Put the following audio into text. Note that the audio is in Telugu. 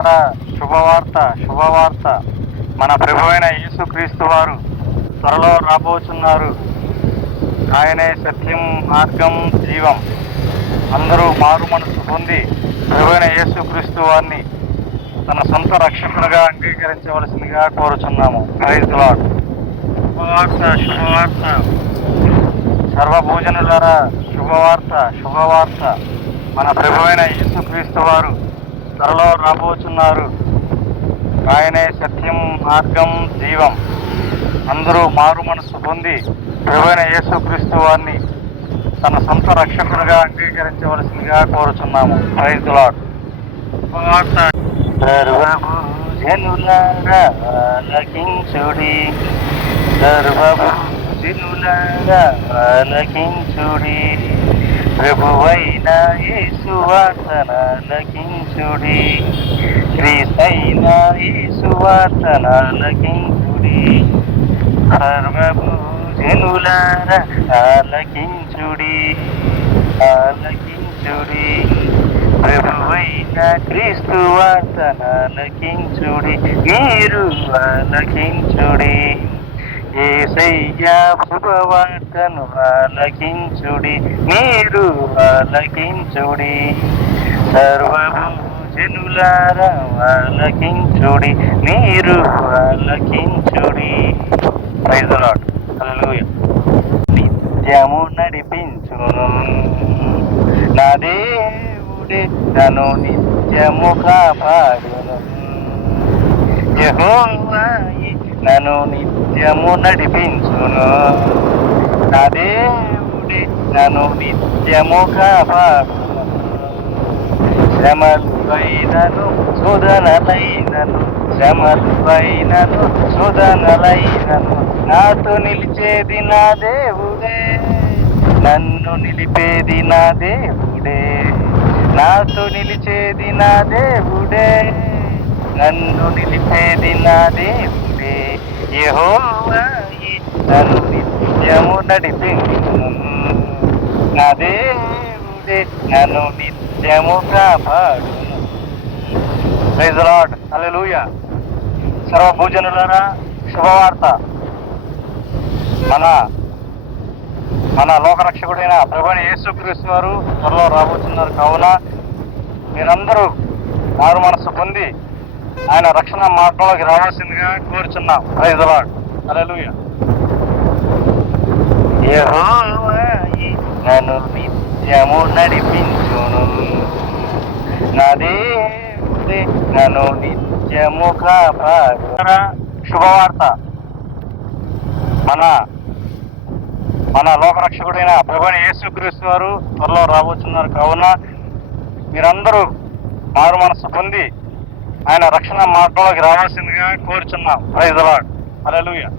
శుభవార్త శుభవార్త. మన ప్రభువైన యేసుక్రీస్తు వారు త్వరలో రాబోతున్నారు. ఆయనే సత్యం, మార్గం, జీవం. అందరూ మారు మనసు పొంది ప్రభువైన యేసుక్రీస్తు వారిని తన సొంత రక్షకునిగా అంగీకరించవలసిందిగా కోరుచున్నాము. Praise the lord. శుభవార్త శుభవార్త. సర్వభోజనులారా శుభవార్త శుభవార్త. మన ప్రభువైన యేసుక్రీస్తు వారు త్వరలో రాబోతున్నారు. ఆయనే సత్యం, మార్గం, జీవం. అందరూ మారు మనసు పొంది ప్రభువైన యేసుక్రీస్తు వారిని తన సొంత రక్షకునిగా అంగీకరించవలసిందిగా కోరుచున్నాము. Praise the lord. శుభవార్త. సర్వభూజనులారా ఆలకించుడి, సర్వభూజనులారా ఆలకించుడి, ప్రభువైన యేసు వార్తనాలకించుడి, క్రీస్తైన యేసు వార్తనాలకించుడి. సర్వభూజనులారా ఆలకించుడి, ఆలకించుడి, ప్రభువైన క్రీస్తు వార్తనాలకించుడి, మీరు ఆలకించుడి. యేసయ్యా శుభవార్తను ఆలకించుడి, మీరు ఆలకించుడి. సర్వభూజనులారా ఆలకించుడి, మీరు ఆలకించుడి. Praise the lord. హల్లెలూయా. నిత్యము నడిపించును నా దేవుడే, నన్ను నిత్యము కాపాడును. యెహోవాయే నన్ను నిత్యము నడిపించును. నా దేవుడే నన్ను నిత్యము కాపాడును. శ్రమలైనను శోధనలైనను, శ్రమలైనను శోధనలైనను, నాతో నిలిచేది నా దేవుడే, నన్ను నిలిపేది నా దేవుడే. నాతో నిలిచేది నా దేవుడే, నన్ను నిలిపేది నా దేవుడే. యెహోవాయే నన్ను నిత్యము నడిపించును. నా దేవుడే నన్ను నిత్యము కాపాడును. Praise the lord. హల్లెలూయా. సర్వభూజనులారా శుభవార్త. మన లోకరక్షకుడైన ప్రభువైన యేసుక్రీస్తు వారు త్వరలో రాబోతున్నారు. కావున మీరందరూ మారు మనసు పొంది ఆయన రక్షణ మార్గంలోకి రావాల్సిందిగా కోరుచున్నాం. Praise the lord. హల్లెలూయా. యెహోవాయే నన్ను నిత్యము నడిపించును. నా దేవుడే నన్ను నిత్యము కాపాడును. శుభవార్త. మన లోకరక్షకుడైన ప్రభువైన యేసుక్రీస్తు వారు త్వరలో రాబోతున్నారు. కావున మీరందరూ మారు మనసు పొంది ఆయన రక్షణ మార్గంలోకి రావాల్సిందిగా కోరుచున్నాం. Praise the lord. హల్లెలూయా.